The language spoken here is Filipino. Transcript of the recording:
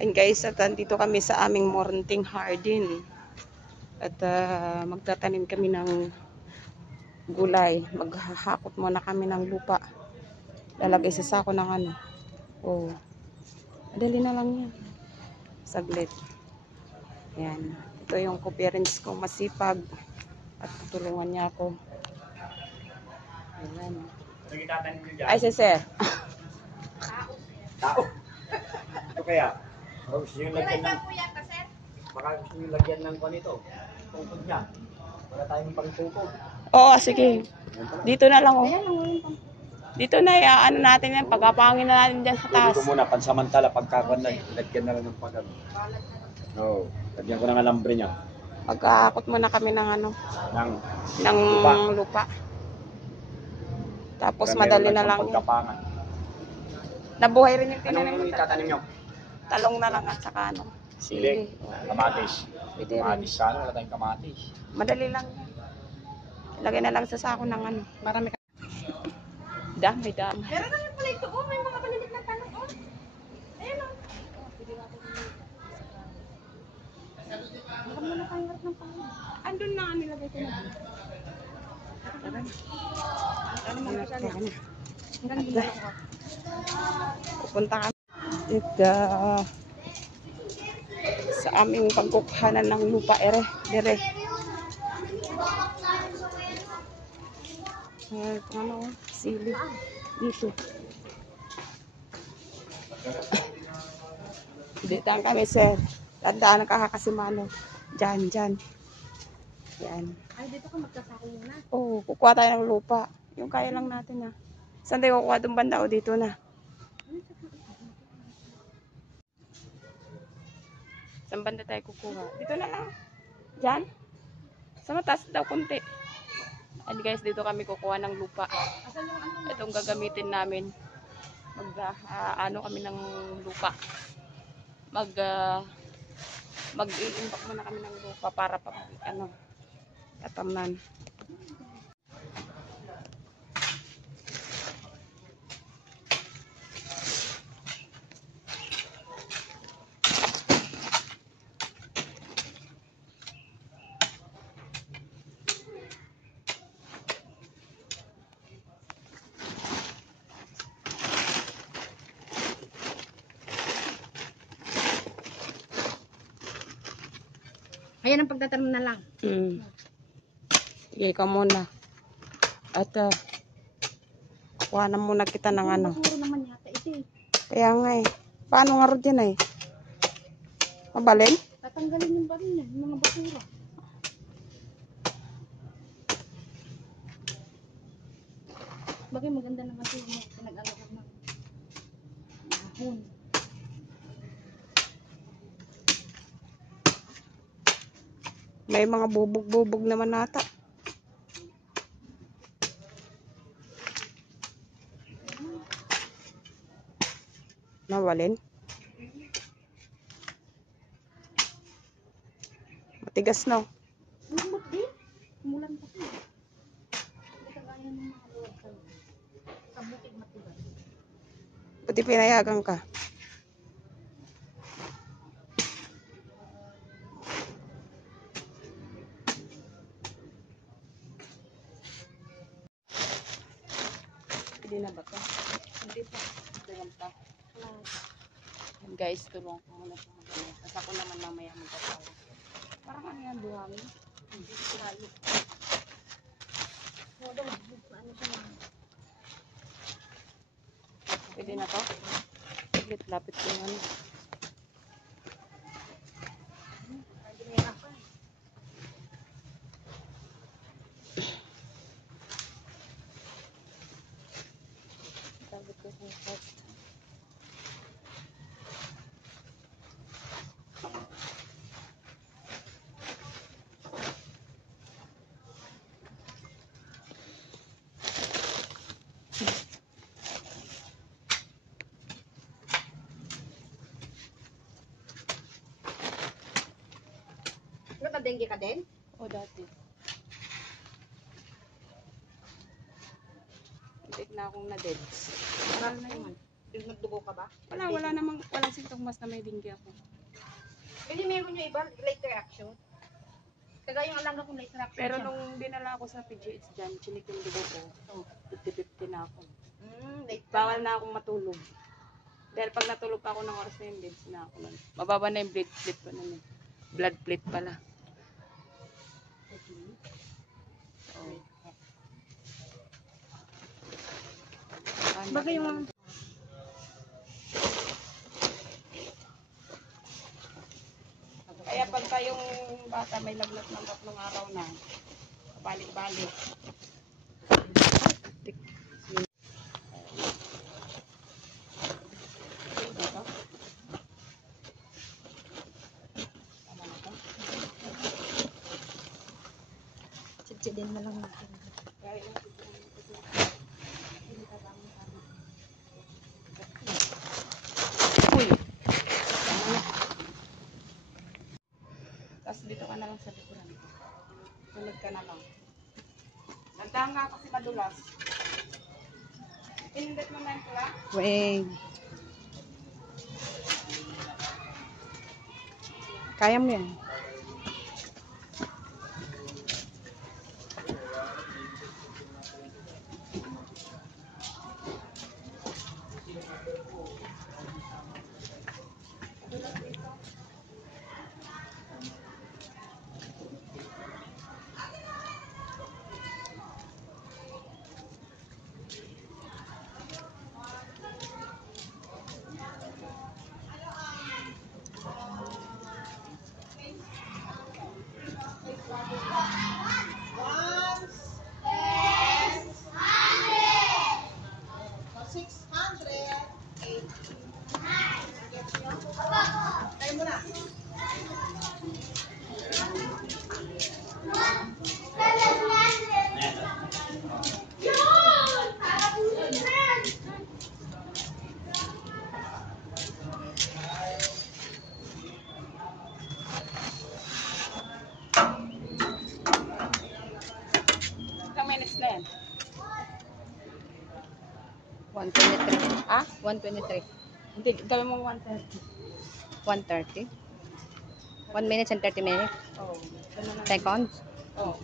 And guys, at andito kami sa aming morning garden. At magtatanim kami ng gulay. Maghahakot muna kami ng lupa. Lalagay sa sako ng ano. Oh. Madali na lang yan. Saglit. Yan. Ito yung co-parents ko masipag. At tutulungan niya ako. Ayan. Ay, sir. Tao. Ito kaya. Baka gusto nyo lagyan ng... Baka gusto nyo lagyan ng panito. Tungkod niya. Wala tayong pangtungkod. Oo, sige. Dito na lang, oh. Dito na, ano natin yan. Pagkapangin na natin dyan sa taas. Dito muna, pansamantala, pagkakuan na, lagyan na lang ng pagano. Oo. Lagyan ko ng alambre niya. Pagkakot muna kami ng ano. Ng lupa. Tapos madali na lang yan. Nabuhay rin yung tinanim. Anong itatanim nyo? Talong na lang at saka ano. Sili. Kamatis. Pwede rin. Kamatis sana, wala tayong kamatis. Madali lang yan. Ilagay na lang sa sako ng ano. Marami ka. Dami. Meron naman pala ito, oh. May mga palilit na talong, oh. Ayun, oh. Baka muna tayo ng pangin. Andun na nilagay ko na. Pupunta kami sa aming pagkukuhanan ng lupa dire. Ano, sili dito. Dito kami, sir. Tandaan na kakakasimano. Diyan. Yan. Ay, dito ka magkasako na. Oo, kukuha tayo ng lupa. Yung kaya lang natin na. Saan tayo kukuha itong banda o dito na? Saan banda tayo kukuha? Dito na lang. Diyan? Sa mataas daw kunti. And guys, dito kami kukuha ng lupa. Itong gagamitin namin. Ano kami ng lupa. Mag-i-impact muna kami ng lupa para tatamnan. Ayan ang pagtatanong na lang. Sige ka muna. At kuha na muna kita ng ano. Puro naman yata ito eh. Kaya nga eh. Paano nga rin yan eh? Mabalin? Tatanggalin yung barin niya, yung mga basura. Bagay maganda naman ito yung pinag-alakad ng dahon. May mga bubog-bubog naman nata. Nawalin. Matigas no. Lumot din. Umulan kasi. Hindi ka gaya ng mga luwag sa bukid matigas. Buti pinayagan ka. Hindi na ba ito? Hindi pa. Tulong pa. And guys, tulong ko muna siya magano. Tapos ako naman mamaya magkatawa. Parang ano yan, buhangin? Hindi lalo. Ano siya na? Pwede na to? Lapit ko yung ano. Lapit ko yung pot. Nagka-dengue ka din? O dati. Itik na akong na-deads. Marami na yun. Nagdugo ka ba? Wala namang, walang sintomas na may dengue ako. Hindi meron yung iba, late reaction. Kagaya yung alangga kong late reaction Pero siya. nung dinala ako sa PGH dyan, chinik yung dugo ko, 50-50 na ako. Late Bawal na akong matulog. Dahil pag natulog pa ako ng oras na yun, dead na ako nun. Mababa na yung blood plate ko nun eh. Blood plate pala. Oh. Bagay yung Kaya pagka yung bata may lagnat ng 3 araw na, balik-balik. Chidchidin na lang natin. Uy! Tapos dito ka na lang sa likuran. Tulog ka na lang. Nagdahan nga kasi madulas. Pinindot mo na yung pula? Wait. Kaya mo yan. Ilang minutes na yan? 123. Ha? 123. Hindi, gawin mo 1:30. 130. 1 minutes and 30 minutes. Oo. Ganun lang. Seconds. Oo.